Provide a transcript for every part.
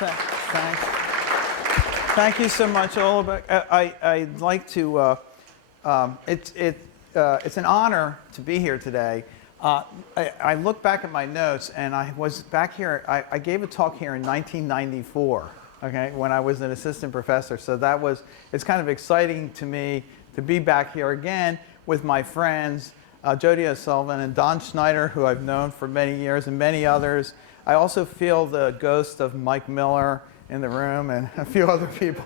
Thanks. Thank you so much, Oliver. I'd like to, it's an honor to be here today. I look back at my notes, and I was back here, I gave a talk here in 1994, okay, when I was an assistant professor. So it's kind of exciting to me to be back here again with my friends, Jody O'Sullivan and Don Schneider, who I've known for many years, and many others. I also feel the ghost of Mike Miller in the room and a few other people.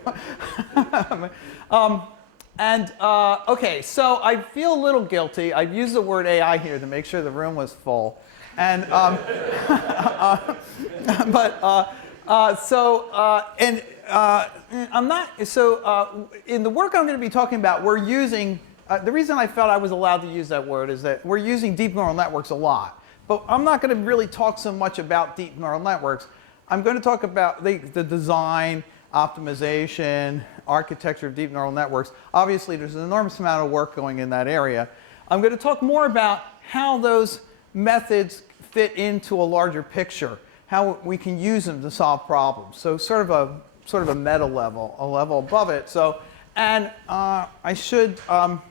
Okay, so I feel a little guilty. I've used the word AI here to make sure the room was full. And I'm not, so in the work I'm going to be talking about, we're using, the reason I felt I was allowed to use that word is that we're using deep neural networks a lot. But I'm not going to really talk so much about deep neural networks. I'm going to talk about the design, optimization, architecture of deep neural networks. Obviously, there's an enormous amount of work going in that area. I'm going to talk more about how those methods fit into a larger picture, how we can use them to solve problems. So sort of a meta level, a level above it. So, and I should tell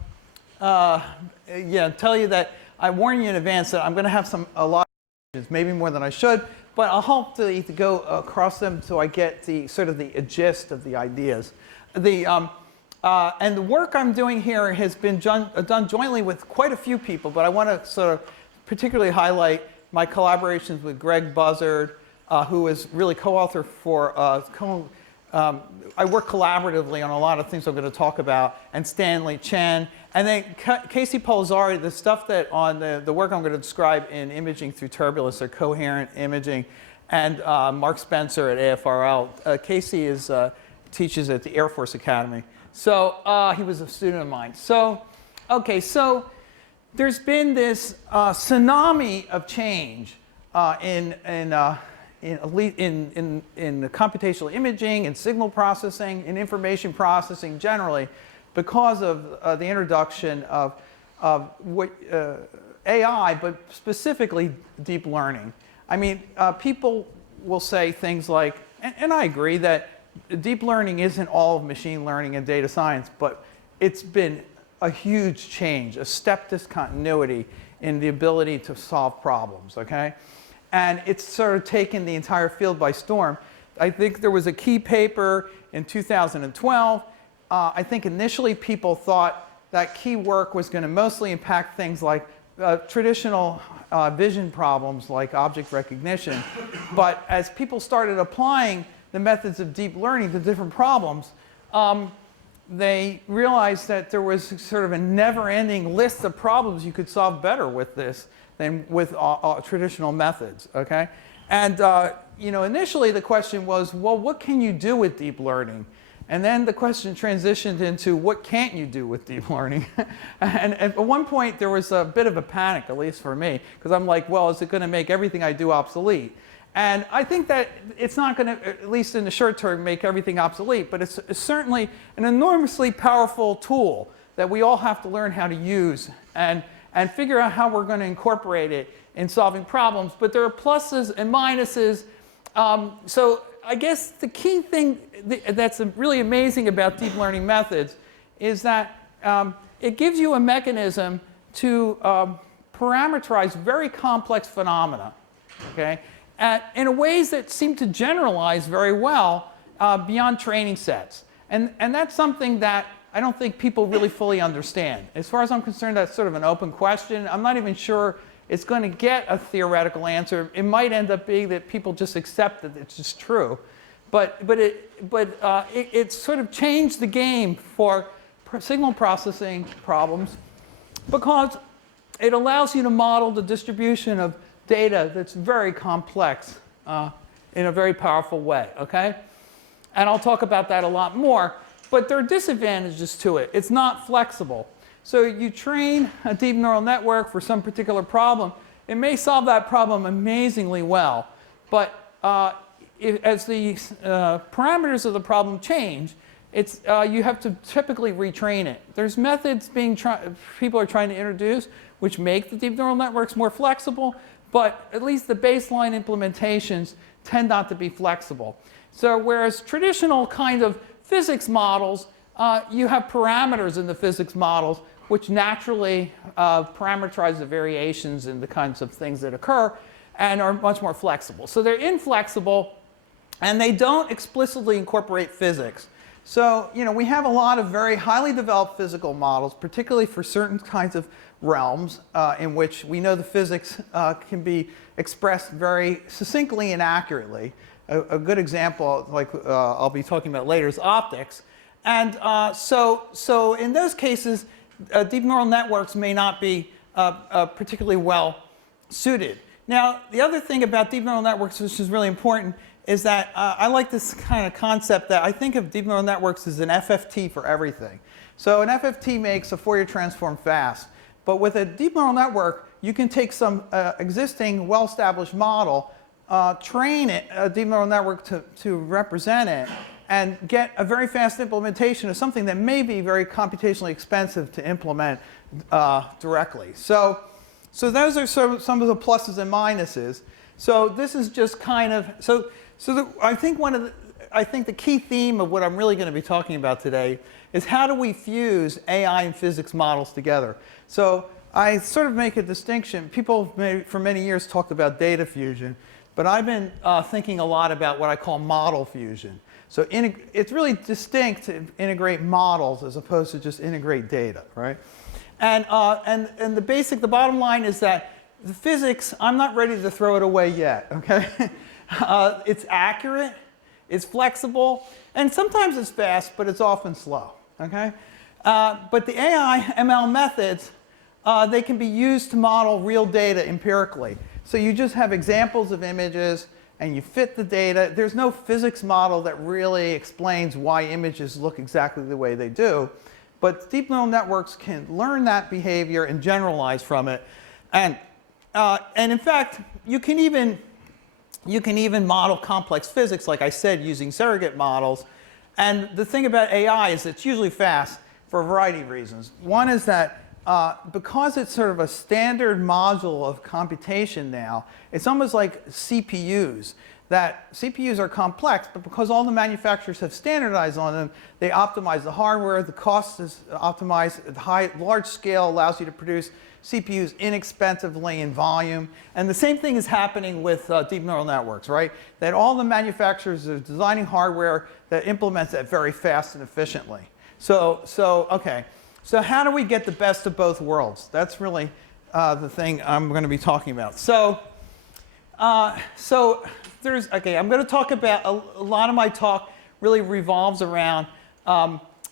you that I warn you in advance that I'm going to have a lot of questions, maybe more than I should, but I'll hope to go across them so I get the gist of the ideas. And the work I'm doing here has been done jointly with quite a few people, but I want to sort of particularly highlight my collaborations with Greg Buzzard, who is really co-author for I work collaboratively on a lot of things I'm going to talk about, and Stanley Chen. And then Casey Polizari, the stuff that on the work I'm going to describe in imaging through turbulence or coherent imaging, and Mark Spencer at AFRL. Casey teaches at the Air Force Academy. So he was a student of mine. So, okay, so there's been this tsunami of change in computational imaging, in signal processing, in information processing generally, because of the introduction of AI, but specifically deep learning. I mean, people will say things like, and I agree that deep learning isn't all of machine learning and data science, but it's been a huge change, a step discontinuity in the ability to solve problems, okay? And it's sort of taken the entire field by storm. I think there was a key paper in 2012. I think initially people thought that key work was going to mostly impact things like traditional vision problems like object recognition. But as people started applying the methods of deep learning to different problems, they realized that there was sort of a never-ending list of problems you could solve better with this than with traditional methods, okay? And initially the question was, well, what can you do with deep learning? And then the question transitioned into, what can't you do with deep learning? And at one point there was a bit of a panic, at least for me, because I'm like, well, is it going to make everything I do obsolete? And I think that it's not going to, at least in the short term, make everything obsolete, but it's certainly an enormously powerful tool that we all have to learn how to use and figure out how we're going to incorporate it in solving problems. But there are pluses and minuses. So I guess the key thing that's really amazing about deep learning methods is that it gives you a mechanism to parameterize very complex phenomena, okay? In ways that seem to generalize very well beyond training sets. And that's something that I don't think people really fully understand. As far as I'm concerned, that's sort of an open question. I'm not even sure it's going to get a theoretical answer. It might end up being that people just accept that it's just true. But it sort of changed the game for signal processing problems because it allows you to model the distribution of data that's very complex in a very powerful way, okay? And I'll talk about that a lot more. But there are disadvantages to it. It's not flexible. So you train a deep neural network for some particular problem. It may solve that problem amazingly well. But as the parameters of the problem change, you have to typically retrain it. There's methods people are trying to introduce which make the deep neural networks more flexible. But at least the baseline implementations tend not to be flexible. So whereas traditional kind of physics models, you have parameters in the physics models which naturally parameterize the variations in the kinds of things that occur and are much more flexible. So they're inflexible, and they don't explicitly incorporate physics. So, we have a lot of very highly developed physical models, particularly for certain kinds of realms in which we know the physics can be expressed very succinctly and accurately. A good example, like I'll be talking about later, is optics. And so in those cases, deep neural networks may not be particularly well suited. Now, the other thing about deep neural networks, which is really important, is that I like this kind of concept that I think of deep neural networks as an FFT for everything. So an FFT makes a Fourier transform fast. But with a deep neural network, you can take some existing well-established model, train it, a deep neural network to represent it, and get a very fast implementation of something that may be very computationally expensive to implement directly. So those are some of the pluses and minuses. So this is just kind of, I think the key theme of what I'm really going to be talking about today is how do we fuse AI and physics models together. So I sort of make a distinction. People for many years talked about data fusion, but I've been thinking a lot about what I call model fusion. So it's really distinct to integrate models as opposed to just integrate data, right? And the bottom line is that the physics, I'm not ready to throw it away yet, okay? It's accurate, it's flexible, and sometimes it's fast, but it's often slow, okay? But the AI ML methods, they can be used to model real data empirically. So you just have examples of images, and you fit the data. There's no physics model that really explains why images look exactly the way they do. But deep neural networks can learn that behavior and generalize from it. And in fact, you can even model complex physics, like I said, using surrogate models. And the thing about AI is it's usually fast for a variety of reasons. One is that because it's sort of a standard module of computation now, it's almost like CPUs. That CPUs are complex, but because all the manufacturers have standardized on them, they optimize the hardware, the cost is optimized, large scale allows you to produce CPUs inexpensively in volume. And the same thing is happening with deep neural networks, right? That all the manufacturers are designing hardware that implements that very fast and efficiently. Okay. So how do we get the best of both worlds? That's really the thing I'm going to be talking about. I'm going to talk about, a lot of my talk really revolves around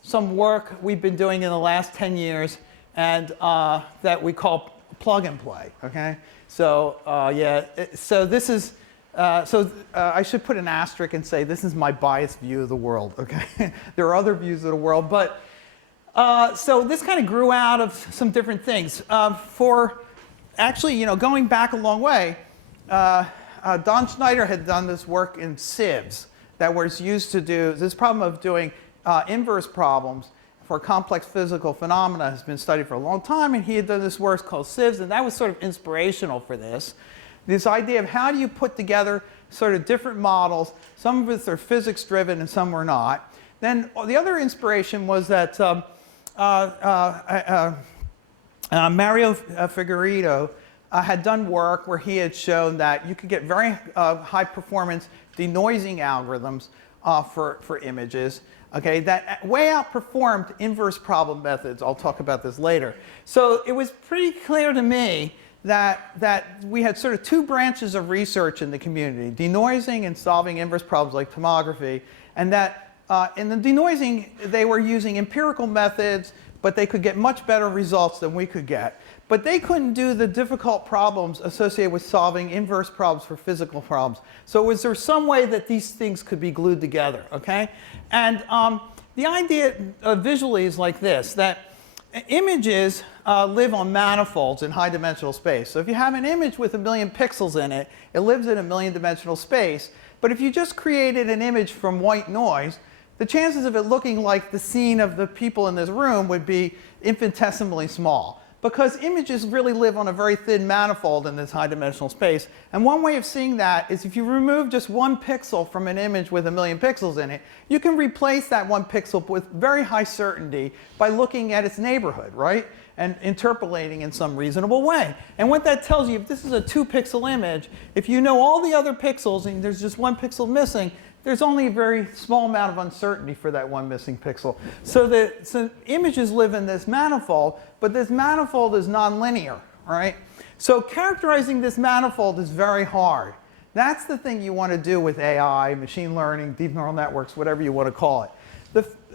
some work we've been doing in the last 10 years and that we call plug and play, okay? So this is, I should put an asterisk and say this is my biased view of the world, okay? There are other views of the world, but so this kind of grew out of some different things. Going back a long way, Don Schneider had done this work in sieves that was used to do this problem of doing inverse problems for complex physical phenomena has been studied for a long time, and he had done this work called sieves, and that was sort of inspirational for this. This idea of how do you put together sort of different models, some of it are physics driven and some were not. Then the other inspiration was that Mario Figueiredo had done work where he had shown that you could get very high performance denoising algorithms for images, okay, that way outperformed inverse problem methods. I'll talk about this later. So it was pretty clear to me that we had sort of two branches of research in the community, denoising and solving inverse problems like tomography, and that in the denoising, they were using empirical methods, but they could get much better results than we could get. But they couldn't do the difficult problems associated with solving inverse problems for physical problems. So was there some way that these things could be glued together, okay? And the idea visually is like this, that images live on manifolds in high dimensional space. So if you have an image with 1 million pixels in it, it lives in a 1 million dimensional space. But if you just created an image from white noise, the chances of it looking like the scene of the people in this room would be infinitesimally small. because images really live on a very thin manifold in this high-dimensional space. And one way of seeing that is if you remove just one pixel from an image with 1,000,000 pixels in it, you can replace that one pixel with very high certainty by looking at its neighborhood, right? And interpolating in some reasonable way. And what that tells you, if this is a 2-pixel image, if you know all the other pixels and there's just one pixel missing, there's only a very small amount of uncertainty for that one missing pixel. So images live in this manifold, but this manifold is nonlinear, right? So characterizing this manifold is very hard. That's the thing you want to do with AI, machine learning, deep neural networks, whatever you want to call it.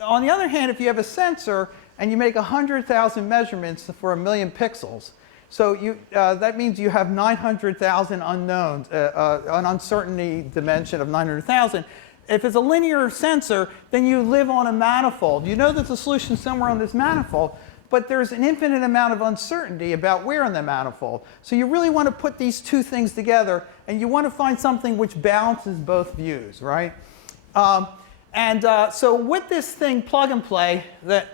On the other hand, if you have a sensor and you make 100,000 measurements for 1,000,000 pixels, so that means you have 900,000 unknowns, an uncertainty dimension of 900,000. If it's a linear sensor, then you live on a manifold. You know there's a solution somewhere on this manifold, but there's an infinite amount of uncertainty about where in the manifold. So you really want to put these two things together, and you want to find something which balances both views, right? So what this thing, plug and play, that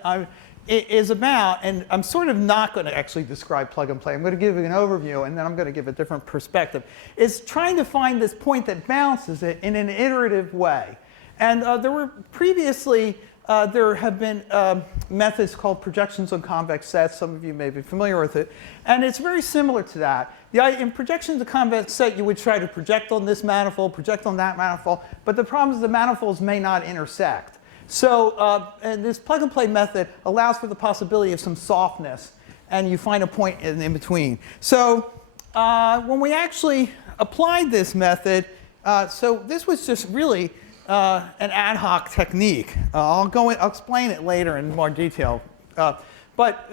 is about, and I'm sort of not going to actually describe plug and play. I'm going to give you an overview, and then I'm going to give a different perspective, is trying to find this point that balances it in an iterative way. And there were previously, there have been methods called projections on convex sets. Some of you may be familiar with it. And it's very similar to that. In projections on convex set, you would try to project on this manifold, project on that manifold. But the problem is the manifolds may not intersect. So and this plug and play method allows for the possibility of some softness, and you find a point in between. So when we actually applied this method, so this was just really an ad hoc technique. I'll explain it later in more detail. But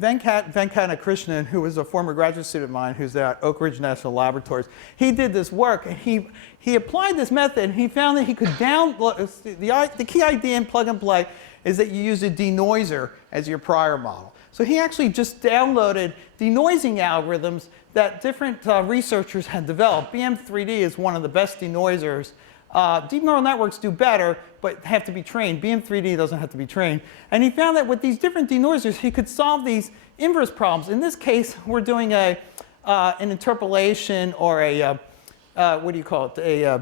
Venkatakrishnan, who was a former graduate student of mine who's at Oak Ridge National Laboratories, he did this work, and he applied this method, and he found that he could download. The key idea in plug and play is that you use a denoiser as your prior model. So he actually just downloaded denoising algorithms that different researchers had developed. BM3D is one of the best denoisers. Deep neural networks do better, but have to be trained. BM3D doesn't have to be trained. And he found that with these different denoisers, he could solve these inverse problems. In this case, we're doing an interpolation, or a, what do you call it?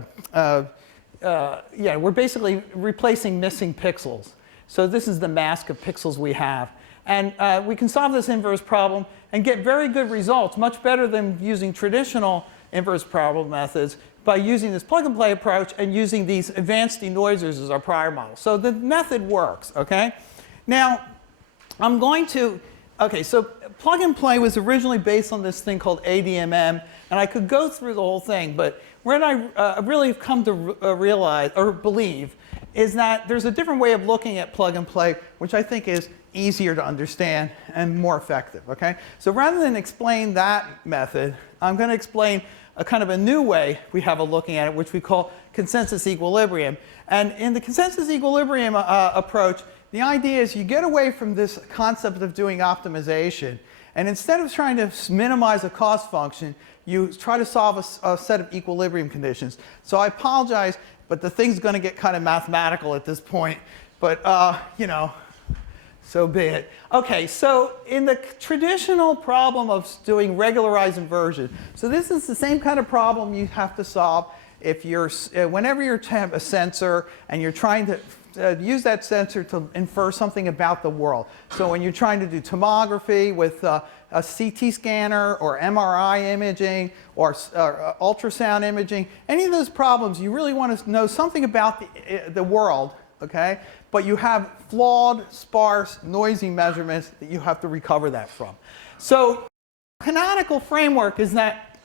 We're basically replacing missing pixels. So this is the mask of pixels we have. And we can solve this inverse problem and get very good results, much better than using traditional inverse problem methods, by using this plug and play approach and using these advanced denoisers as our prior model. So the method works, okay? Now, I'm going to, okay, so plug and play was originally based on this thing called ADMM, and I could go through the whole thing, but what I really have come to realize, or believe, is that there's a different way of looking at plug and play, which I think is easier to understand and more effective, okay? So rather than explain that method, I'm going to explain a kind of a new way we have of looking at it, which we call consensus equilibrium. And in the consensus equilibrium approach, the idea is you get away from this concept of doing optimization, and instead of trying to minimize a cost function, you try to solve a set of equilibrium conditions. So I apologize, but the thing's going to get kind of mathematical at this point. But you know, so be it. Okay, so in the traditional problem of doing regularized inversion, so this is the same kind of problem you have to solve if you're, whenever you have a sensor and you're trying to use that sensor to infer something about the world. So when you're trying to do tomography with a CT scanner or MRI imaging or ultrasound imaging, any of those problems, you really want to know something about the world, okay? But you have flawed, sparse, noisy measurements that you have to recover that from. So canonical framework is that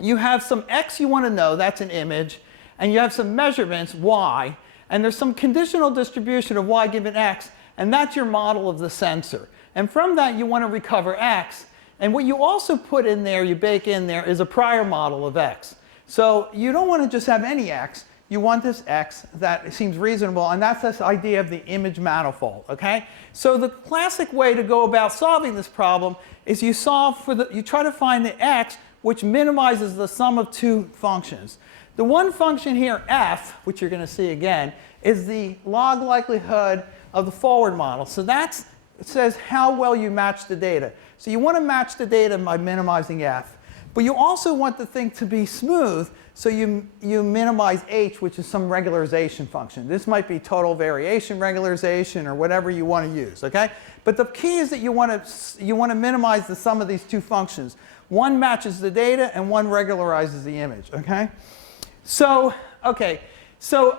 you have some x you want to know, that's an image, and you have some measurements, y, and there's some conditional distribution of y given x, and that's your model of the sensor. And from that, you want to recover x. And what you also put in there, you bake in there, is a prior model of x. So you don't want to just have any x. You want this x that seems reasonable, and that's this idea of the image manifold, okay? So the classic way to go about solving this problem is you try to find the x which minimizes the sum of two functions. The one function here, f, which you're going to see again, is the log likelihood of the forward model. So that's says how well you match the data. So you want to match the data by minimizing f. But you also want the thing to be smooth, so you minimize h, which is some regularization function. This might be total variation regularization or whatever you want to use, okay? But the key is that you want to minimize the sum of these two functions. One matches the data and one regularizes the image, okay? So, okay, so,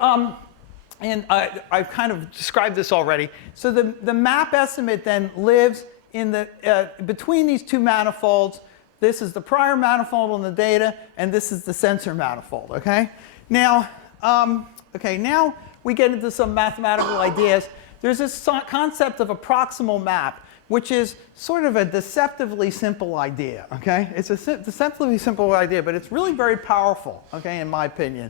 and I've kind of described this already. So the map estimate then lives in the, between these two manifolds. This is the prior manifold on the data, and this is the sensor manifold, okay? Now, now we get into some mathematical ideas. There's this concept of a proximal map, which is sort of a deceptively simple idea, okay? It's a deceptively simple idea, but it's really very powerful, okay, in my opinion.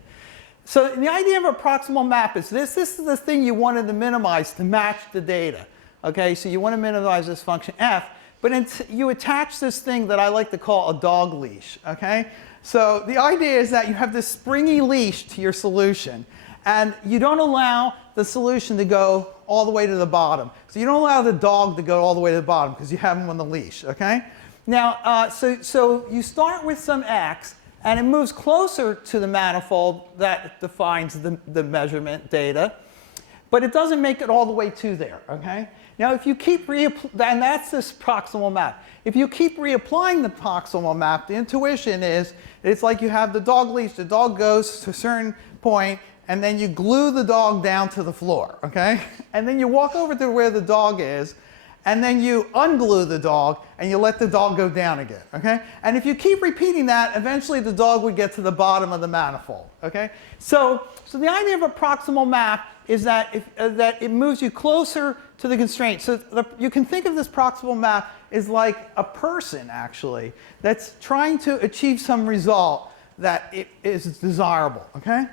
So the idea of a proximal map is this. This is the thing you wanted to minimize to match the data, okay? So you want to minimize this function f. But you attach this thing that I like to call a dog leash, okay? So the idea is that you have this springy leash to your solution, and you don't allow the solution to go all the way to the bottom. So you don't allow the dog to go all the way to the bottom because you have him on the leash, okay? Now, so you start with some x, and it moves closer to the manifold that defines the measurement data, but it doesn't make it all the way to there, okay? Now, if you keep and that's this proximal map. If you keep reapplying the proximal map, the intuition is it's like you have the dog leash. The dog goes to a certain point, and then you glue the dog down to the floor, okay? And then you walk over to where the dog is, and then you unglue the dog, and you let the dog go down again, okay? And if you keep repeating that, eventually the dog would get to the bottom of the manifold, okay? So the idea of a proximal map is that, that it moves you closer to the constraint. So you can think of this proximal map as like a person, actually, that's trying to achieve some result that is desirable, okay?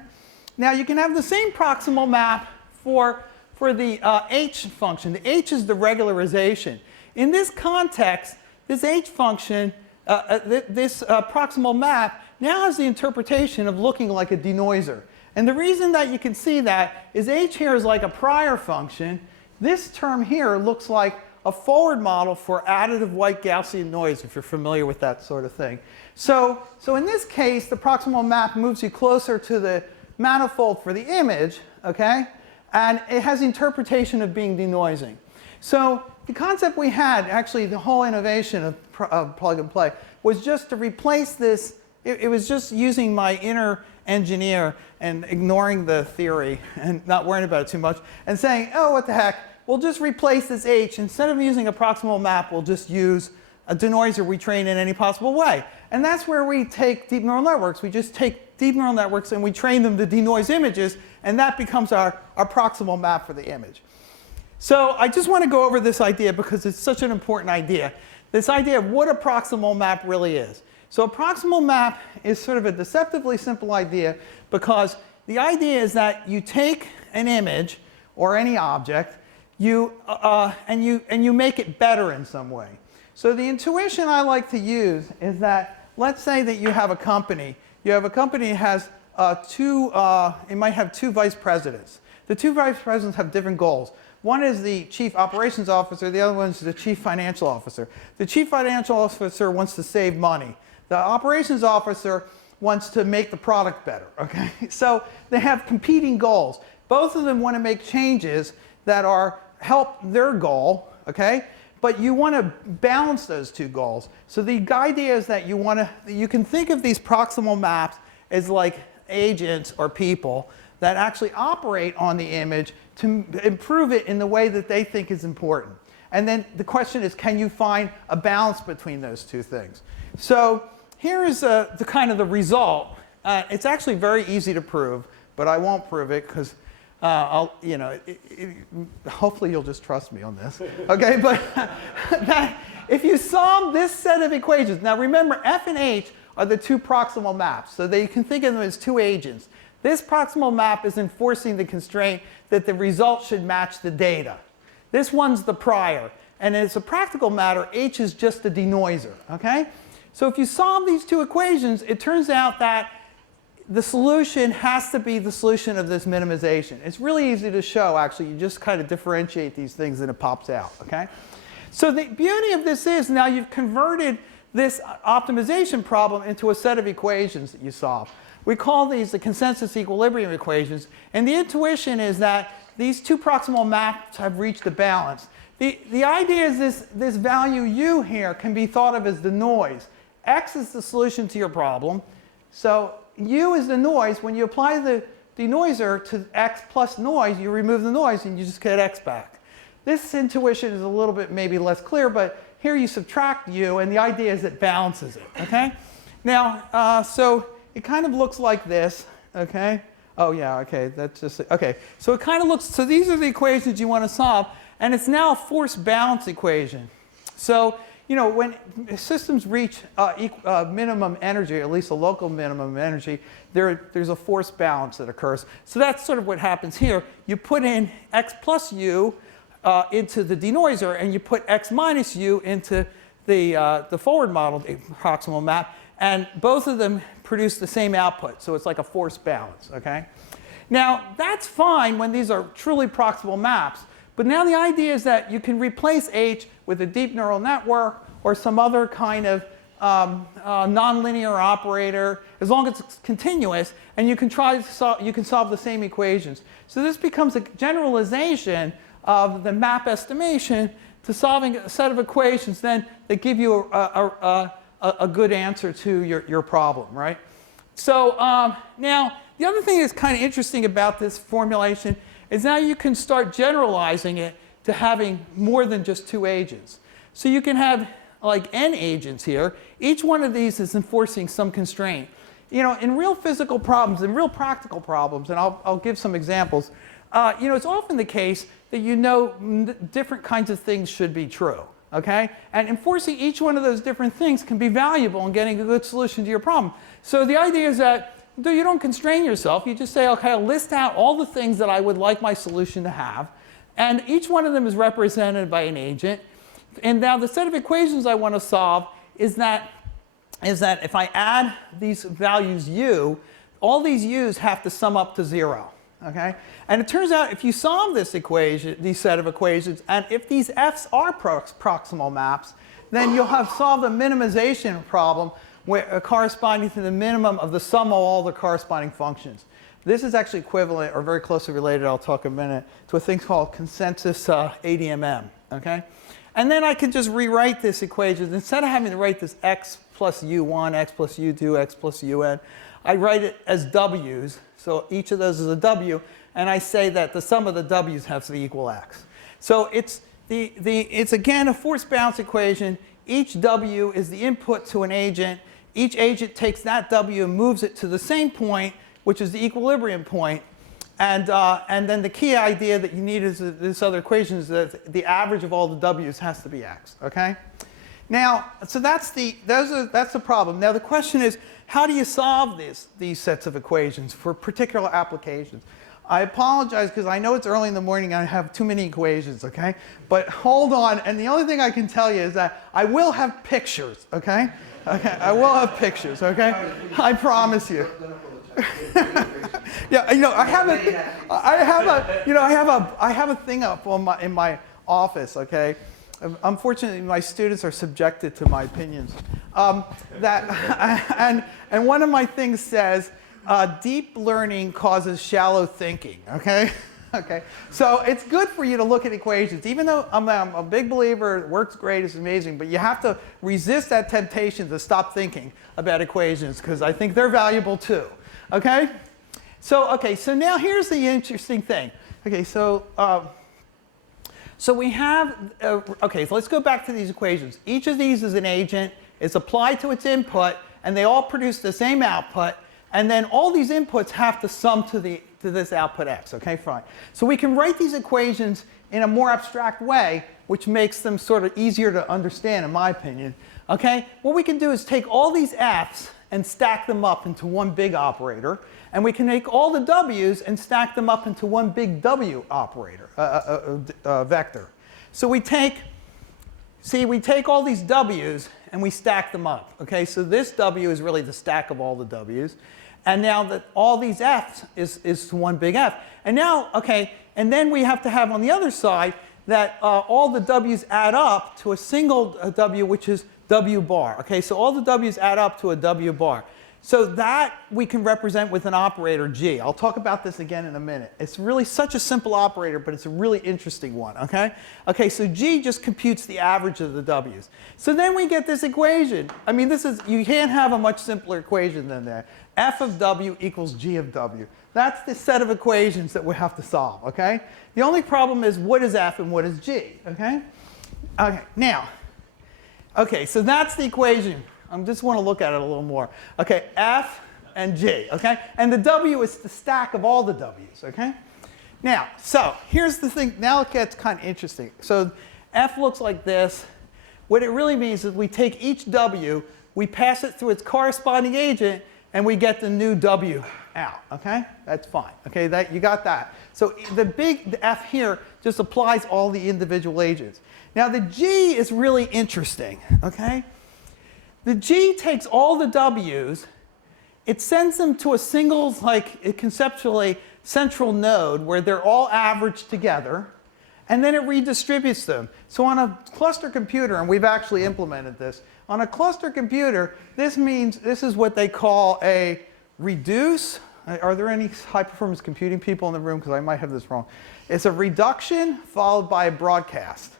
Now, you can have the same proximal map for the h function. The h is the regularization. In this context, this h function, this proximal map, now has the interpretation of looking like a denoiser. And the reason that you can see that is h here is like a prior function. This term here looks like a forward model for additive white Gaussian noise, if you're familiar with that sort of thing. So in this case, the proximal map moves you closer to the manifold for the image, okay? And it has the interpretation of being denoising. So the concept we had, actually the whole innovation of plug and play, was just to replace this. It was just using my inner engineer and ignoring the theory and not worrying about it too much and saying, oh, what the heck, we'll just replace this h. Instead of using a proximal map, we'll just use a denoiser we train in any possible way. And that's where we take deep neural networks. We just take deep neural networks and we train them to denoise images, and that becomes our proximal map for the image. So I just want to go over this idea because it's such an important idea. This idea of what a proximal map really is. So a proximal map is sort of a deceptively simple idea because the idea is that you take an image or any object, and you make it better in some way. So the intuition I like to use is that, let's say that you have a company. You have a company that has it might have two vice presidents. The two vice presidents have different goals. One is the chief operations officer. The other one is the chief financial officer. The chief financial officer wants to save money. The operations officer wants to make the product better, okay? So they have competing goals. Both of them want to make changes that help their goal, okay? But you want to balance those two goals. So the idea is that you can think of these proximal maps as like agents or people that actually operate on the image to improve it in the way that they think is important. And then the question is, can you find a balance between those two things? So here is the kind of the result. It's actually very easy to prove, but I won't prove it because hopefully you'll just trust me on this. Okay, but if you solve this set of equations, now remember f and h are the two proximal maps, so that you can think of them as two agents. This proximal map is enforcing the constraint that the result should match the data. This one's the prior, and as a practical matter, h is just a denoiser, okay? So if you solve these two equations, it turns out that the solution has to be the solution of this minimization. It's really easy to show, actually. You just kind of differentiate these things and it pops out, okay? So the beauty of this is now you've converted this optimization problem into a set of equations that you solve. We call these the consensus equilibrium equations. And the intuition is that these two proximal maps have reached a balance. The idea is this value u here can be thought of as the noise. X is the solution to your problem. So u is the noise. When you apply the denoiser to x plus noise, you remove the noise and you just get x back. This intuition is a little bit maybe less clear, but here you subtract u, and the idea is it balances it, okay? Now, so it kind of looks like this, okay? Oh, yeah, okay, that's just, okay. So it kind of looks, so these are the equations you want to solve, and it's now a force balance equation. So, you know, when systems reach minimum energy, at least a local minimum energy, there's a force balance that occurs. So that's sort of what happens here. You put in x plus u into the denoiser, and you put x minus u into the forward model, the proximal map, and both of them produce the same output. So it's like a force balance, okay? Now, that's fine when these are truly proximal maps. But now the idea is that you can replace H with a deep neural network or some other kind of nonlinear operator, as long as it's continuous, and you can try to you can solve the same equations. So this becomes a generalization of the map estimation to solving a set of equations then that give you a good answer to your problem, right? So now the other thing that's kind of interesting about this formulation is now you can start generalizing it to having more than just two agents. So you can have like n agents here. Each one of these is enforcing some constraint. You know, in real physical problems, in real practical problems, and I'll give some examples, you know, it's often the case that you know different kinds of things should be true, okay? And enforcing each one of those different things can be valuable in getting a good solution to your problem. So the idea is that you don't constrain yourself. You just say, okay, I'll list out all the things that I would like my solution to have. And each one of them is represented by an agent. And now the set of equations I want to solve is that if I add these values u, all these u's have to sum up to 0. Okay? And it turns out if you solve this equation, these set of equations, and if these f's are proximal maps, then you'll have solved a minimization problem corresponding to the minimum of the sum of all the corresponding functions. This is actually equivalent or very closely related, I'll talk in a minute, to a thing called consensus ADMM. Okay? And then I can just rewrite this equation. Instead of having to write this x plus u1, x plus u2, x plus un, I write it as w's. So each of those is a w. And I say that the sum of the w's has to equal x. So it's again a force balance equation. Each w is the input to an agent. Each agent takes that w and moves it to the same point, which is the equilibrium point. And then the key idea that you need is this other equation is that the average of all the w's has to be x. Okay? Now, so that's the problem. Now the question is, how do you solve these sets of equations for particular applications? I apologize because I know it's early in the morning and I have too many equations, okay? But hold on, and the only thing I can tell you is that I will have pictures, okay? Okay, I will have pictures, okay? I promise you. Yeah, you know, I have a thing up on in my office, okay? Unfortunately, my students are subjected to my opinions. And one of my things says, deep learning causes shallow thinking, okay? Okay, so it's good for you to look at equations. Even though I'm a big believer, it works great, it's amazing, but you have to resist that temptation to stop thinking about equations because I think they're valuable too, okay? So now here's the interesting thing. Okay, so we have, okay, so let's go back to these equations. Each of these is an agent, it's applied to its input, and they all produce the same output, and then all these inputs have to sum to this output x, okay, fine. So we can write these equations in a more abstract way, which makes them sort of easier to understand, in my opinion, okay? What we can do is take all these f's and stack them up into one big operator, and we can make all the w's and stack them up into one big w operator, vector. So we take all these w's and we stack them up, okay? So this w is really the stack of all the w's. And now that all these F's is one big F. And now, okay, and then we have to have on the other side that all the W's add up to a single W, which is W bar. Okay, so all the W's add up to a W bar. So that we can represent with an operator G. I'll talk about this again in a minute. It's really such a simple operator, but it's a really interesting one, okay? Okay, so G just computes the average of the W's. So then we get this equation. I mean, you can't have a much simpler equation than that. F of W equals G of W. That's the set of equations that we have to solve, okay? The only problem is what is F and what is G, okay? Okay, now, okay, so that's the equation. I just want to look at it a little more. Okay, F and G, okay? And the W is the stack of all the W's, okay? Now, so here's the thing. Now it gets kind of interesting. So F looks like this. What it really means is we take each W, we pass it through its corresponding agent, and we get the new W out, okay? That's fine, okay? You got that. So the F here just applies all the individual agents. Now the G is really interesting, okay? The G takes all the W's, it sends them to a single, conceptually central node where they're all averaged together, and then it redistributes them. So on a cluster computer, and we've actually implemented this, on a cluster computer, this is what they call a reduce. Are there any high-performance computing people in the room? Because I might have this wrong. It's a reduction followed by a broadcast,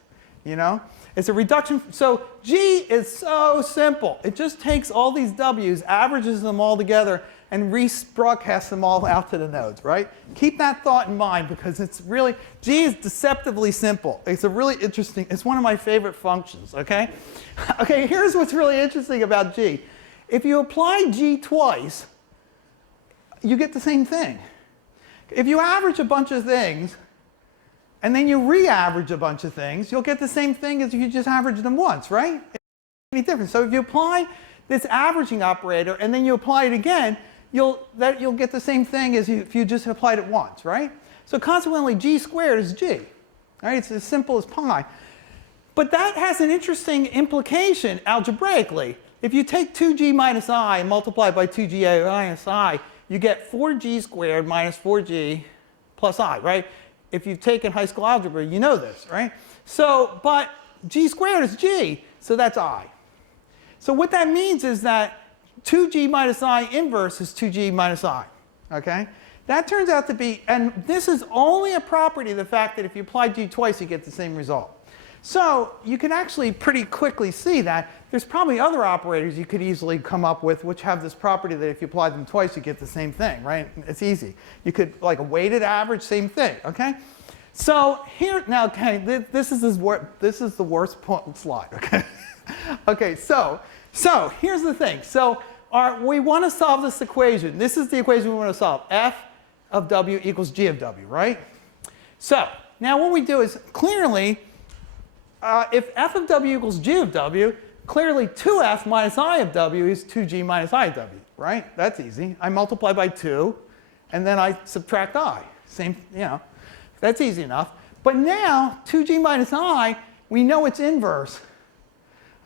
you know? It's a reduction. So G is so simple. It just takes all these W's, averages them all together, and rebroadcasts them all out to the nodes, right? Keep that thought in mind because it's really, G is deceptively simple. It's a really interesting, it's one of my favorite functions, okay? Okay, here's what's really interesting about G. If you apply G twice, you get the same thing. If you average a bunch of things, and then you re-average a bunch of things, you'll get the same thing as if you just average them once, right? It's any different. So if you apply this averaging operator and then you apply it again, you'll get the same thing as if you just applied it once, right? So consequently, G squared is G, right? It's as simple as pi. But that has an interesting implication algebraically. If you take 2G minus I and multiply by 2G minus I, you get 4G squared minus 4G plus I, right? If you've taken high school algebra, you know this, right? So, but G squared is G, so that's I. So what that means is that 2G minus I inverse is 2G minus I, okay? That turns out to be, and this is only a property of the fact that if you apply G twice, you get the same result. So you can actually pretty quickly see that there's probably other operators you could easily come up with which have this property that if you apply them twice, you get the same thing, right? It's easy. You could, like a weighted average, same thing, okay? So here, now, okay, this is the worst slide, okay? Okay, so here's the thing. So we want to solve this equation. This is the equation we want to solve. F of W equals G of W, right? So now what we do is clearly, if F of W equals G of W, clearly 2F minus I of W is 2G minus I of W, right? That's easy. I multiply by 2, and then I subtract I. Same, you know, that's easy enough. But now, 2G minus I, we know it's inverse.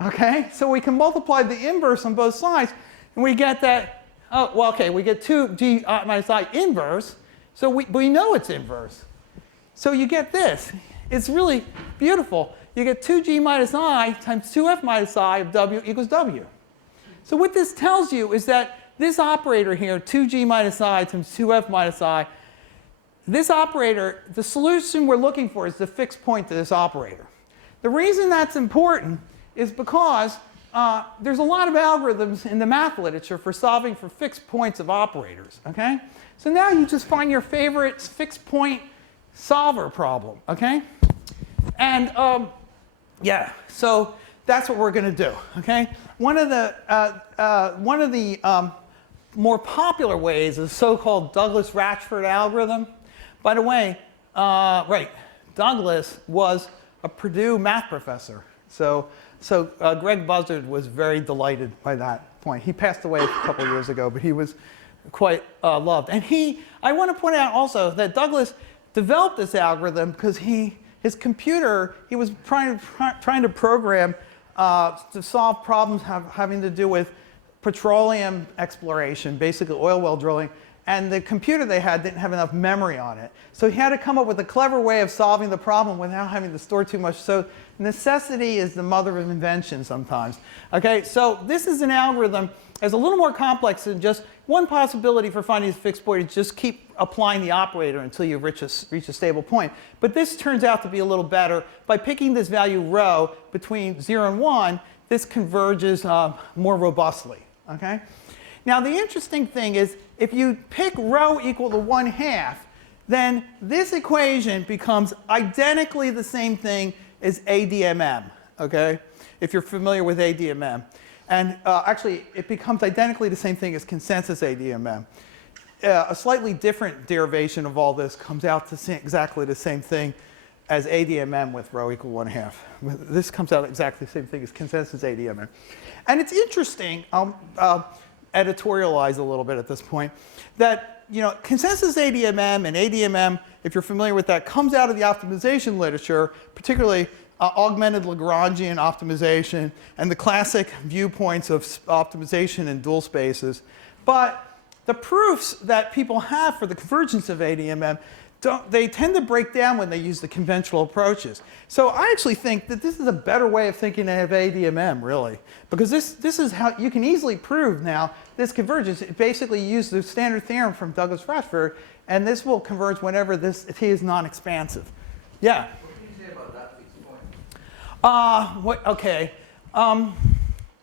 Okay? So we can multiply the inverse on both sides, and we get that, oh, well, okay, we get 2G minus I inverse, so we know it's inverse. So you get this. It's really beautiful. You get 2G minus I times 2F minus I of W equals W. So what this tells you is that this operator here, 2G minus I times 2F minus I, this operator, the solution we're looking for is the fixed point to this operator. The reason that's important is because there's a lot of algorithms in the math literature for solving for fixed points of operators, okay? So now you just find your favorite fixed point solver problem, okay? And yeah, so that's what we're going to do, okay? One of the more popular ways is so-called Douglas-Ratchford algorithm. By the way, right, Douglas was a Purdue math professor. So Greg Buzzard was very delighted by that point. He passed away a couple years ago, but he was quite loved. And I want to point out also that Douglas developed this algorithm because his computer, he was trying to program to solve problems having to do with petroleum exploration, basically oil well drilling, and the computer they had didn't have enough memory on it. So he had to come up with a clever way of solving the problem without having to store too much. So necessity is the mother of invention sometimes. Okay, so this is an algorithm that's a little more complex than just one possibility for finding the fixed point is just keep applying the operator until you reach a stable point. But this turns out to be a little better. By picking this value rho between 0 and 1, this converges more robustly. Okay? Now the interesting thing is if you pick rho equal to 1/2, then this equation becomes identically the same thing as ADMM. Okay? If you're familiar with ADMM. And actually, it becomes identically the same thing as consensus ADMM. A slightly different derivation of all this comes out to exactly the same thing as ADMM with rho equal 1/2. This comes out exactly the same thing as consensus ADMM. And it's interesting, I'll editorialize a little bit at this point, that consensus ADMM and ADMM, if you're familiar with that, comes out of the optimization literature, particularly augmented Lagrangian optimization and the classic viewpoints of optimization in dual spaces. But the proofs that people have for the convergence of ADMM, they tend to break down when they use the conventional approaches. So I actually think that this is a better way of thinking of ADMM, really. Because this is how you can easily prove now this convergence. It basically use the standard theorem from Douglas-Radford, and this will converge whenever this T is non-expansive. Yeah? Okay.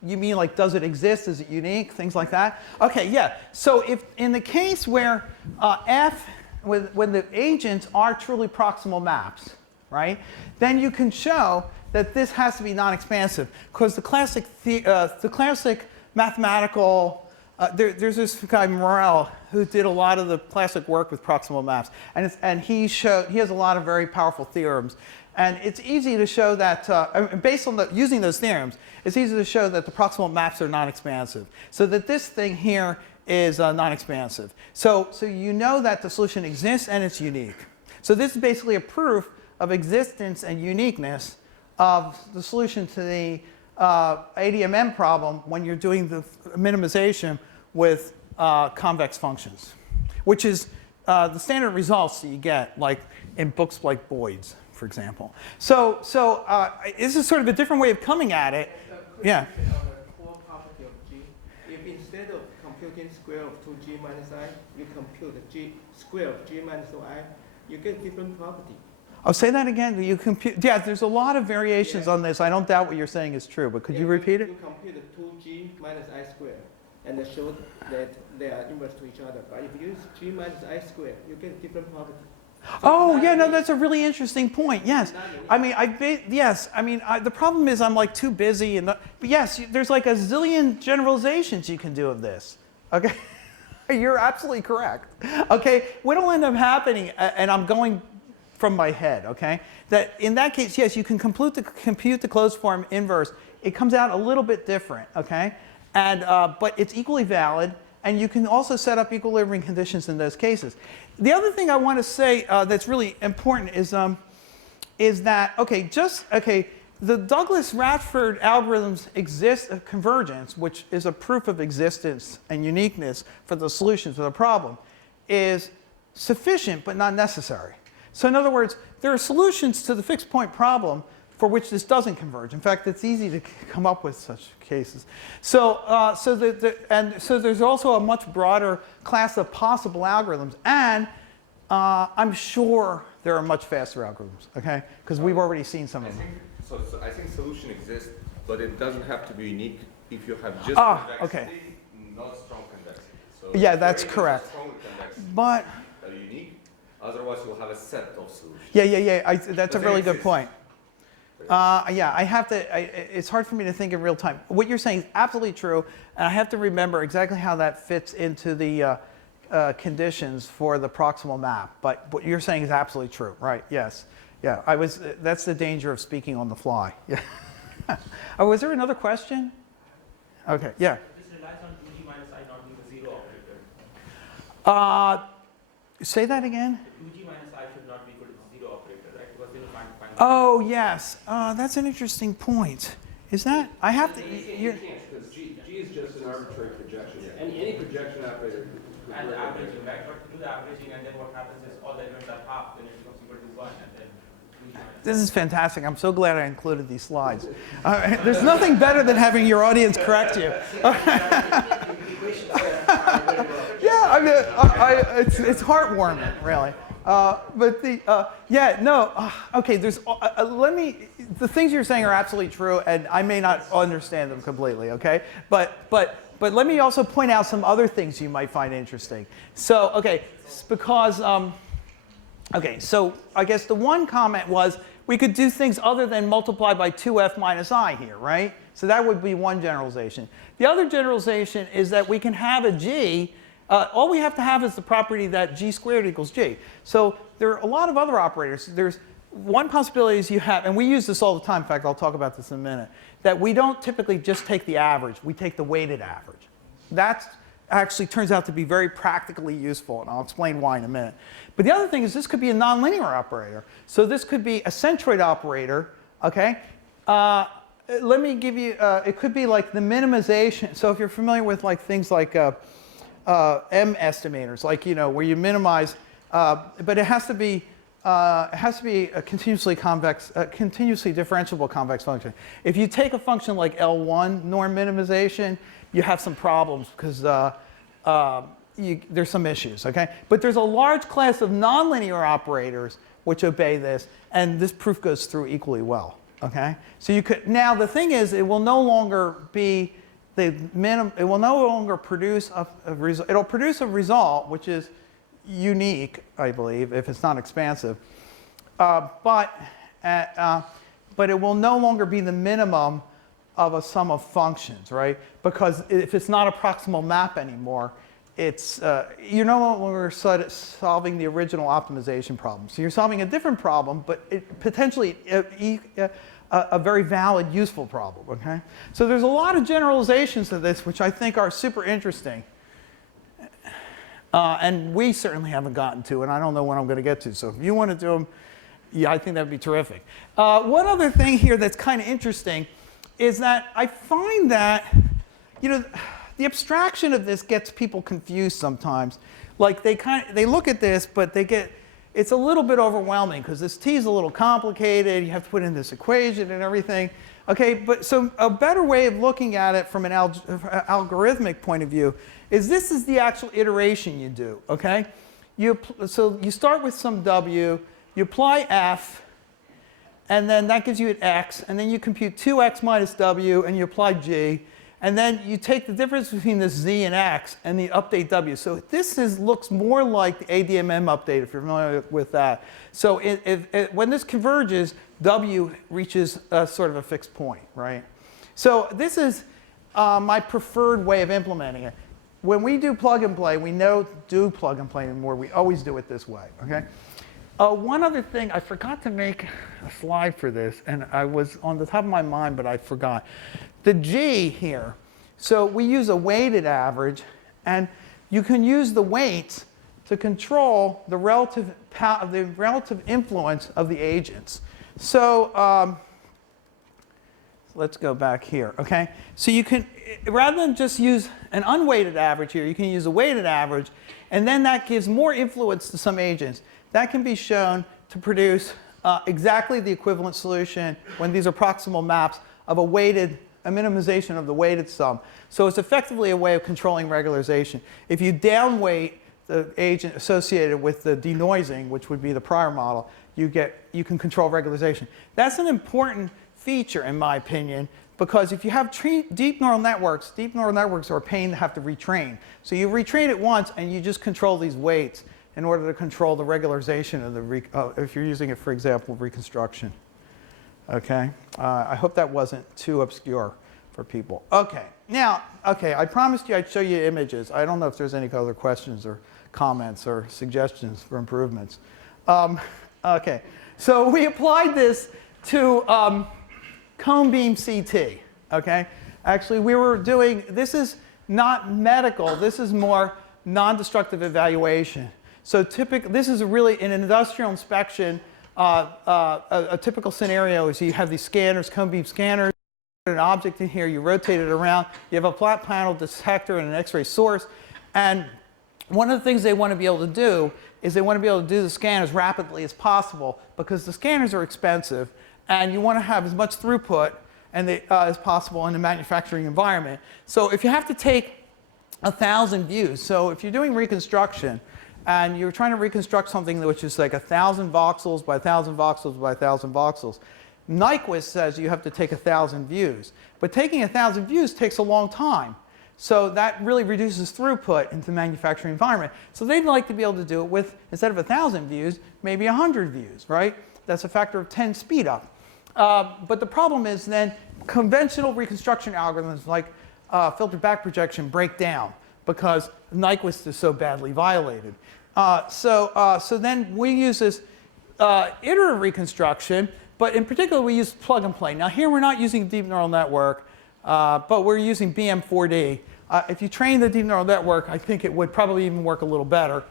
You mean like, does it exist? Is it unique? Things like that? Okay, yeah. So if in the case where when the agents are truly proximal maps, right, then you can show that this has to be non-expansive. Because the classic mathematical, there's this guy Morel who did a lot of the classic work with proximal maps, and he has a lot of very powerful theorems. And it's easy to show that, based on using those theorems, it's easy to show that the proximal maps are non-expansive. So that this thing here is non-expansive. So you know that the solution exists and it's unique. So this is basically a proof of existence and uniqueness of the solution to the ADMM problem when you're doing the minimization with convex functions, which is the standard results that you get, like in books like Boyd's, for example. So this is sort of a different way of coming at it. Yeah. Core property of G. If instead of computing square of 2G minus I, you compute G square of G minus I, you get different property. Oh, say that again. You compute. Yeah, there's a lot of variations on this. I don't doubt what you're saying is true, but could you repeat it? You compute 2G minus I squared and show that they are inverse to each other. But if you use G minus I squared, you get different property. Oh, yeah, no, that's a really interesting point. Yes. I mean, the problem is I'm like too busy. But yes, there's like a zillion generalizations you can do of this. Okay? You're absolutely correct. Okay? What'll end up happening, and I'm going from my head, okay? That in that case, yes, you can compute the closed form inverse. It comes out a little bit different, okay? And, but it's equally valid. And you can also set up equilibrium conditions in those cases. The other thing I want to say that's really important is that, the Douglas-Radford algorithms exist a convergence, which is a proof of existence and uniqueness for the solution to the problem, is sufficient but not necessary. So in other words, there are solutions to the fixed point problem for which this doesn't converge. In fact, it's easy to come up with such cases. So there's also a much broader class of possible algorithms, and I'm sure there are much faster algorithms, okay? Because we've already seen some of them. So I think solution exists, but it doesn't have to be unique if you have just convexity, not strong convexity. So yeah, that's correct. But unique, otherwise you'll have a set of solutions. Yeah. That's a really good point. Yeah, I have to, it's hard for me to think in real time. What you're saying is absolutely true, and I have to remember exactly how that fits into the conditions for the proximal map. But what you're saying is absolutely true, right? Yes. Yeah, that's the danger of speaking on the fly. Yeah. Oh, was there another question? Okay, yeah. This relies on 2G minus I not being a zero operator. Say that again? 2G minus I should not be equal to the zero operator, right? Because then you can't find. Oh, yes. That's an interesting point. Is that? I have to. You can't, because G is just an arbitrary projection. Any projection operator. And the averaging, right? But to do the averaging, and then what happens is all the elements are half, then it becomes equal to 1, and then This is fantastic. I'm so glad I included these slides. There's nothing better than having your audience correct you. Yeah, I mean, it's heartwarming, really. But okay. The things you're saying are absolutely true, and I may not understand them completely. Okay, but let me also point out some other things you might find interesting. So, okay, because okay, so I guess the one comment was we could do things other than multiply by 2f minus I here, right? So that would be one generalization. The other generalization is that we can have a g. All we have to have is the property that g squared equals g. So there are a lot of other operators. There's one possibility is you have, and we use this all the time. In fact, I'll talk about this in a minute, that we don't typically just take the average. We take the weighted average. That actually turns out to be very practically useful, and I'll explain why in a minute. But the other thing is this could be a nonlinear operator. So this could be a centroid operator, okay? Let me give you, it could be like the minimization. So if you're familiar with like things like M estimators, like, you know, where you minimize, but it has to be a continuously convex, continuously differentiable convex function. If you take a function like L1 norm minimization, you have some problems because there's some issues, okay? But there's a large class of nonlinear operators which obey this, and this proof goes through equally well, okay? So you could, now the thing is, it will no longer be the it will no longer produce a result. It'll produce a result which is unique, I believe, if it's not expansive. But it will no longer be the minimum of a sum of functions, right? Because if it's not a proximal map anymore, it's you're no longer solving the original optimization problem. So you're solving a different problem, but potentially a very valid, useful problem, okay? So there's a lot of generalizations of this which I think are super interesting. And we certainly haven't gotten to, and I don't know when I'm going to get to. So if you want to do them, yeah, I think that would be terrific. One other thing here that's kind of interesting is that I find that, you know, the abstraction of this gets people confused sometimes. Like they look at this, but it's a little bit overwhelming because this t is a little complicated. You have to put in this equation and everything. Okay, but so a better way of looking at it from an algorithmic point of view is this is the actual iteration you do, okay? So you start with some w, you apply f, and then that gives you an x, and then you compute 2x minus w, and you apply g, and then you take the difference between this z and x, and you update w. So this looks more like the ADMM update, if you're familiar with that. So when this converges, w reaches sort of a fixed point, right? So this is my preferred way of implementing it. When we do plug and play, we do plug and play anymore. We always do it this way, okay? One other thing, I forgot to make a slide for this, and I was on the top of my mind, but I forgot. The G here, so we use a weighted average, and you can use the weights to control the relative influence of the agents. So let's go back here, okay? So you can, rather than just use an unweighted average here, you can use a weighted average, and then that gives more influence to some agents. That can be shown to produce exactly the equivalent solution when these are proximal maps of a minimization of the weighted sum. So it's effectively a way of controlling regularization. If you downweight the agent associated with the denoising, which would be the prior model, you can control regularization. That's an important feature, in my opinion, because if you have deep neural networks are a pain to have to retrain. So you retrain it once, and you just control these weights in order to control the regularization of the, if you're using it, for example, reconstruction. Okay, I hope that wasn't too obscure for people. Okay, now, okay, I promised you I'd show you images. I don't know if there's any other questions or comments or suggestions for improvements. Okay, so we applied this to cone beam CT, okay? Actually, we were doing, this is not medical, this is more non-destructive evaluation. So this is really an industrial inspection. A typical scenario is you have these scanners, cone beam scanners, an object in here, you rotate it around, you have a flat panel detector and an X-ray source. And one of the things they want to be able to do is they want to be able to do the scan as rapidly as possible because the scanners are expensive and you want to have as much throughput as possible in the manufacturing environment. So if you have to take 1,000 views, so if you're doing reconstruction and you're trying to reconstruct something which is like 1,000 voxels by 1,000 voxels by 1,000 voxels, Nyquist says you have to take 1,000 views. But taking 1,000 views takes a long time. So that really reduces throughput into the manufacturing environment. So they'd like to be able to do it with, instead of 1,000 views, maybe 100 views, right? That's a factor of 10 speed up. But the problem is then conventional reconstruction algorithms like filter back projection break down because Nyquist is so badly violated. So then we use this iterative reconstruction, but in particular we use plug and play. Now here we're not using deep neural network, but we're using BM4D. If you train the deep neural network, I think it would probably even work a little better.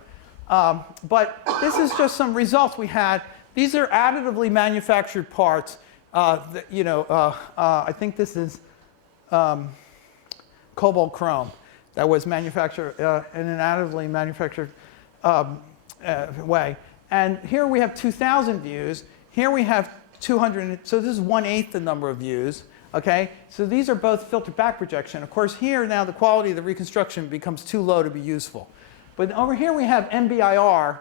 But this is just some results we had. These are additively manufactured parts. I think this is cobalt chrome that was manufactured in an additively manufactured way. And here we have 2,000 views. Here we have 200. So this is 1/8 the number of views. Okay, so these are both filter back projection. Of course, here now the quality of the reconstruction becomes too low to be useful. But over here we have MBIR,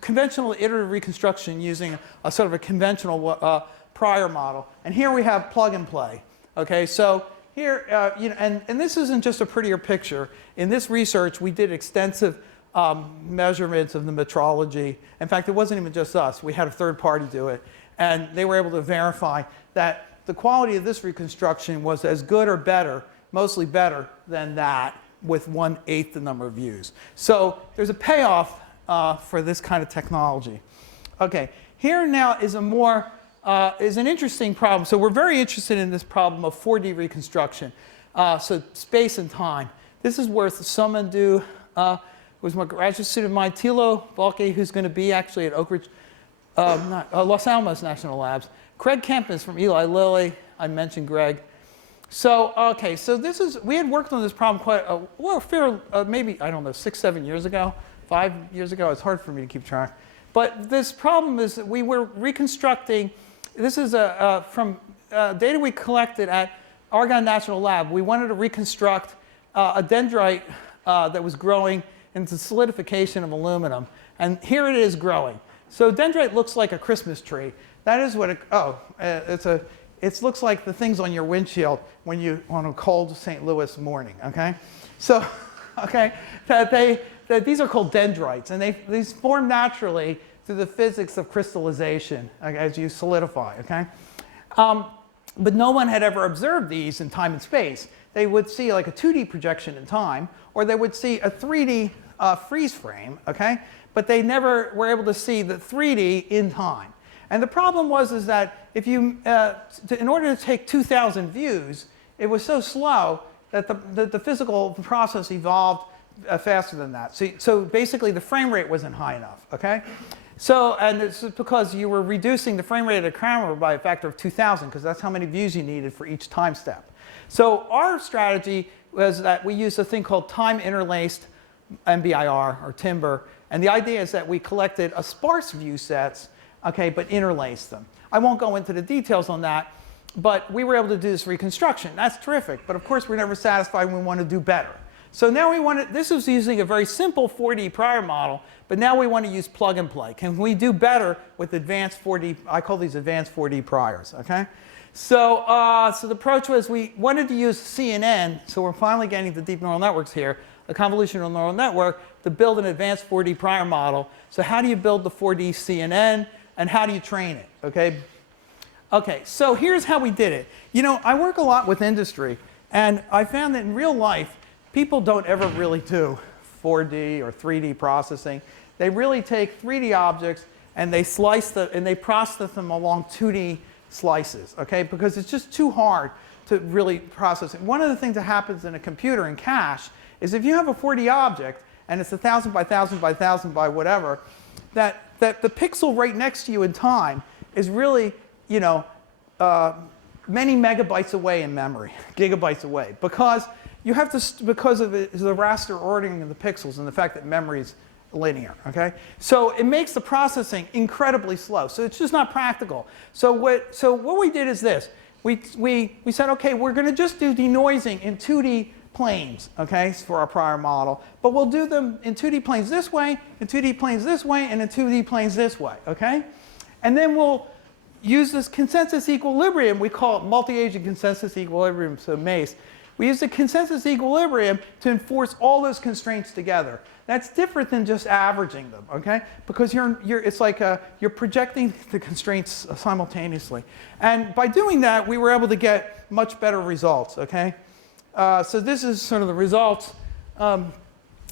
conventional iterative reconstruction using a sort of a conventional prior model. And here we have plug and play. Okay, so here, and this isn't just a prettier picture. In this research, we did extensive measurements of the metrology. In fact, it wasn't even just us. We had a third party do it. And they were able to verify that the quality of this reconstruction was as good or better, mostly better than that with 1/8 the number of views. So there's a payoff for this kind of technology. Okay, here now is is an interesting problem. So we're very interested in this problem of 4D reconstruction. So space and time. This is where Somandu was my graduate student of mine, Thilo Balke, who's going to be actually at Oak Ridge, Los Alamos National Labs. Craig Kemp is from Eli Lilly. I mentioned Greg. So, okay, so we had worked on this problem maybe, I don't know, 6, 7 years ago, 5 years ago. It's hard for me to keep track. But this problem is that we were reconstructing, this is from data we collected at Argonne National Lab. We wanted to reconstruct a dendrite that was growing into solidification of aluminum. And here it is growing. So dendrite looks like a Christmas tree. That is what it looks like the things on your windshield when you on a cold St. Louis morning. Okay, so okay, that these are called dendrites, and these form naturally through the physics of crystallization as you solidify. Okay, but no one had ever observed these in time and space. They would see like a 2D projection in time, or they would see a 3D freeze frame. Okay, but they never were able to see the 3D in time. And the problem is that if you, in order to take 2,000 views, it was so slow that the physical process evolved faster than that. So basically, the frame rate wasn't high enough. Okay, so and it's because you were reducing the frame rate of the camera by a factor of 2,000, because that's how many views you needed for each time step. So our strategy was that we used a thing called time interlaced MBIR or timber, and the idea is that we collected a sparse view sets. Okay, but interlace them. I won't go into the details on that, but we were able to do this reconstruction. That's terrific, but of course we're never satisfied. We want to do better. So now this is using a very simple 4D prior model, but now we want to use plug and play. Can we do better with advanced 4D? I call these advanced 4D priors. Okay, so the approach was we wanted to use CNN. So we're finally getting the deep neural networks here, a convolutional neural network, to build an advanced 4D prior model. So how do you build the 4D CNN? And how do you train it? Okay, so here's how we did it. You know, I work a lot with industry, and I found that in real life, people don't ever really do 4D or 3D processing. They really take 3D objects and they they process them along 2D slices, okay? Because it's just too hard to really process it. One of the things that happens in a computer in cache is if you have a 4D object and it's 1,000 by 1,000 by 1,000 by whatever, that the pixel right next to you in time is really, many megabytes away in memory, gigabytes away, because you have to, because of the raster ordering of the pixels and the fact that memory is linear, okay? So it makes the processing incredibly slow. So it's just not practical. So what we did is this. We said, okay, we're going to just do denoising in 2D planes, okay, for our prior model. But we'll do them in 2D planes this way, in 2D planes this way, and in 2D planes this way, okay? And then we'll use this consensus equilibrium. We call it multi-agent consensus equilibrium, so MACE. We use the consensus equilibrium to enforce all those constraints together. That's different than just averaging them, okay? Because it's like you're projecting the constraints simultaneously. And by doing that, we were able to get much better results, okay? So this is sort of the results.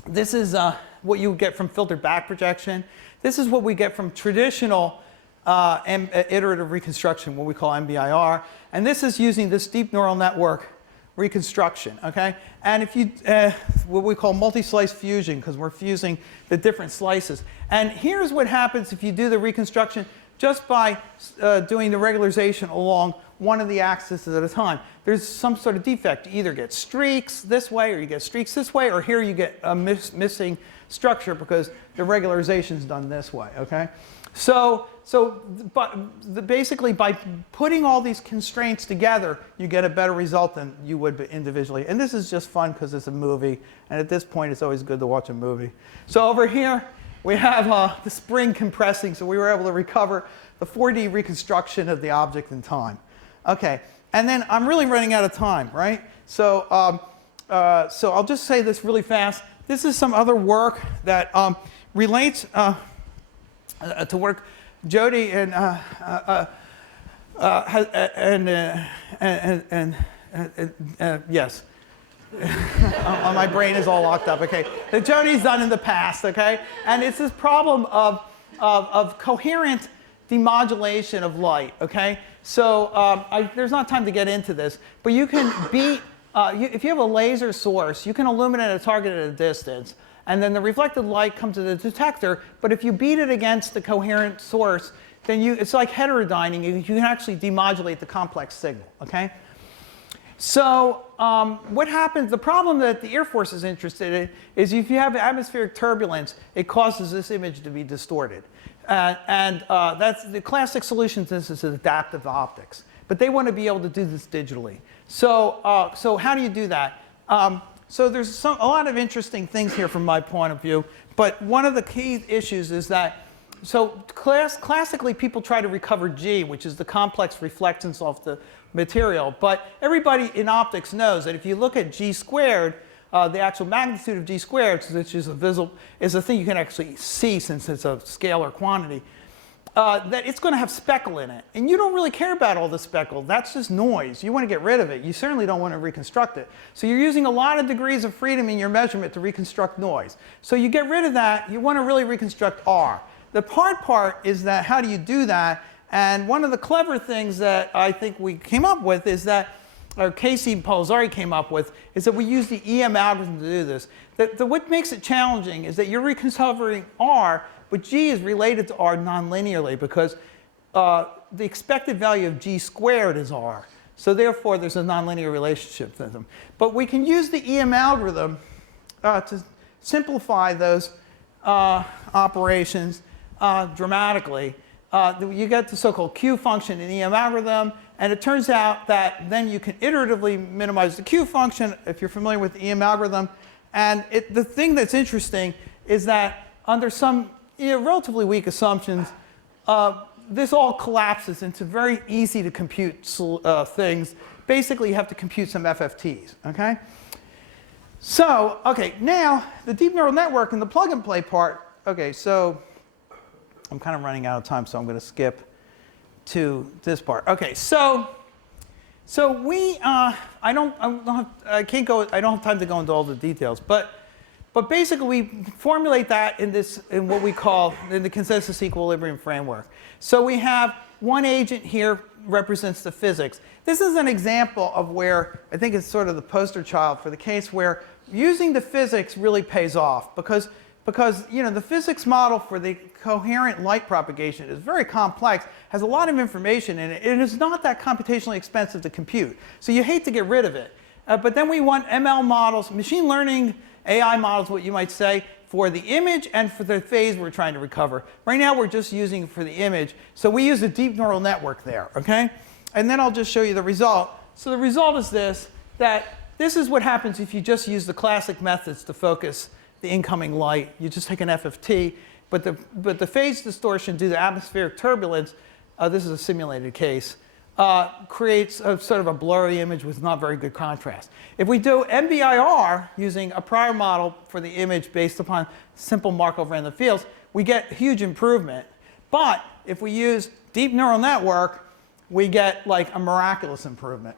This is what you get from filtered back projection. This is what we get from traditional iterative reconstruction, what we call MBIR. And this is using this deep neural network reconstruction, okay? And if you, what we call multi-slice fusion, because we're fusing the different slices. And here's what happens if you do the reconstruction just by doing the regularization along one of the axes at a time. There's some sort of defect. You either get streaks this way, or you get streaks this way, or here you get a missing structure because the regularization is done this way, okay? Basically, by putting all these constraints together, you get a better result than you would individually. And this is just fun because it's a movie. And at this point, it's always good to watch a movie. So over here, we have the spring compressing. So we were able to recover the 4D reconstruction of the object in time. OK. And then I'm really running out of time, right? So I'll just say this really fast. This is some other work that relates to work Jody and yes, my brain is all locked up. Okay, that Jody's done in the past. Okay, and it's this problem of coherent demodulation of light. Okay, so there's not time to get into this, but you can beat if you have a laser source, you can illuminate a target at a distance. And then the reflected light comes to the detector. But if you beat it against the coherent source, then it's like heterodyning. You can actually demodulate the complex signal, okay? So what happens, the problem that the Air Force is interested in is if you have atmospheric turbulence, it causes this image to be distorted. That's the classic solution to this is adaptive optics. But they want to be able to do this digitally. So how do you do that? So there's a lot of interesting things here from my point of view. But one of the key issues is that, so classically people try to recover G, which is the complex reflectance of the material. But everybody in optics knows that if you look at G squared, the actual magnitude of G squared, which is a thing you can actually see since it's a scalar quantity, that it's going to have speckle in it. And you don't really care about all the speckle. That's just noise. You want to get rid of it. You certainly don't want to reconstruct it. So you're using a lot of degrees of freedom in your measurement to reconstruct noise. So you get rid of that. You want to really reconstruct R. The hard part is that how do you do that? And one of the clever things that I think we came up with is that, or Casey Polzari came up with, is that we use the EM algorithm to do this. What makes it challenging is that you're recovering R, but G is related to R nonlinearly because the expected value of G squared is R. So therefore, there's a nonlinear relationship to them. But we can use the EM algorithm to simplify those operations dramatically. You get the so-called Q function in the EM algorithm. And it turns out that then you can iteratively minimize the Q function if you're familiar with the EM algorithm. And the thing that's interesting is that under some relatively weak assumptions, this all collapses into very easy to compute things. Basically, you have to compute some FFTs, okay? So, okay, now the deep neural network and the plug and play part. Okay, so I'm kind of running out of time, so I'm going to skip to this part. Okay, so we I don't have time to go into all the details, but basically we formulate that in what we call in the consensus equilibrium framework. So we have one agent here represents the physics. This is an example of where I think it's sort of the poster child for the case where using the physics really pays off because because the physics model for the coherent light propagation is very complex, has a lot of information in it, and it's not that computationally expensive to compute. So you hate to get rid of it. But then we want ML models, machine learning, AI models, what you might say, for the image and for the phase we're trying to recover. Right now we're just using it for the image, so we use a deep neural network there, okay? And then I'll just show you the result. So the result is this, that this is what happens if you just use the classic methods to focus the incoming light. You just take an FFT, but the phase distortion due to atmospheric turbulence, this is a simulated case, creates a sort of a blurry image with not very good contrast. If we do MBIR using a prior model for the image based upon simple Markov random fields, we get huge improvement. But if we use deep neural network, we get like a miraculous improvement.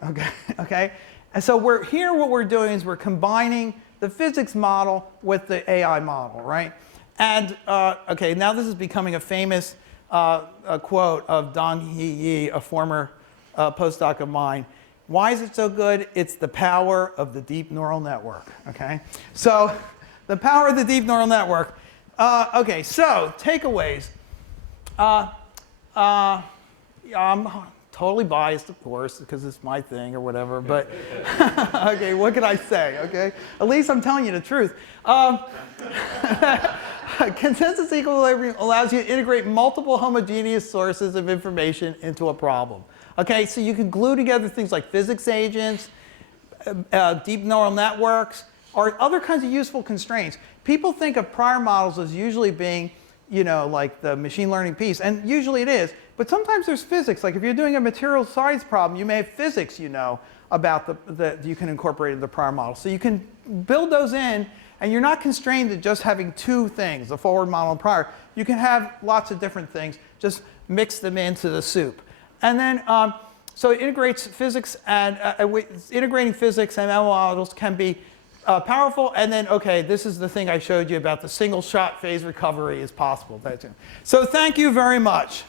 Okay? And so what we're doing is we're combining the physics model with the AI model, right? And okay, now this is becoming a famous quote of Dong-Hee Yi, a former postdoc of mine. Why is it so good? It's the power of the deep neural network, okay? So the power of the deep neural network. Okay, so takeaways. I'm totally biased, of course, because it's my thing or whatever, but okay, what can I say, okay? At least I'm telling you the truth. Consensus equilibrium allows you to integrate multiple homogeneous sources of information into a problem. Okay, so you can glue together things like physics agents, deep neural networks, or other kinds of useful constraints. People think of prior models as usually being, like the machine learning piece, and usually it is. But sometimes there's physics. Like if you're doing a material science problem, you may have physics about that you can incorporate into the prior model. So you can build those in, and you're not constrained to just having two things, the forward model and prior. You can have lots of different things. Just mix them into the soup. And then, so it integrates physics, and integrating physics and ML models can be powerful. And then, okay, this is the thing I showed you about the single-shot phase recovery is possible. So thank you very much.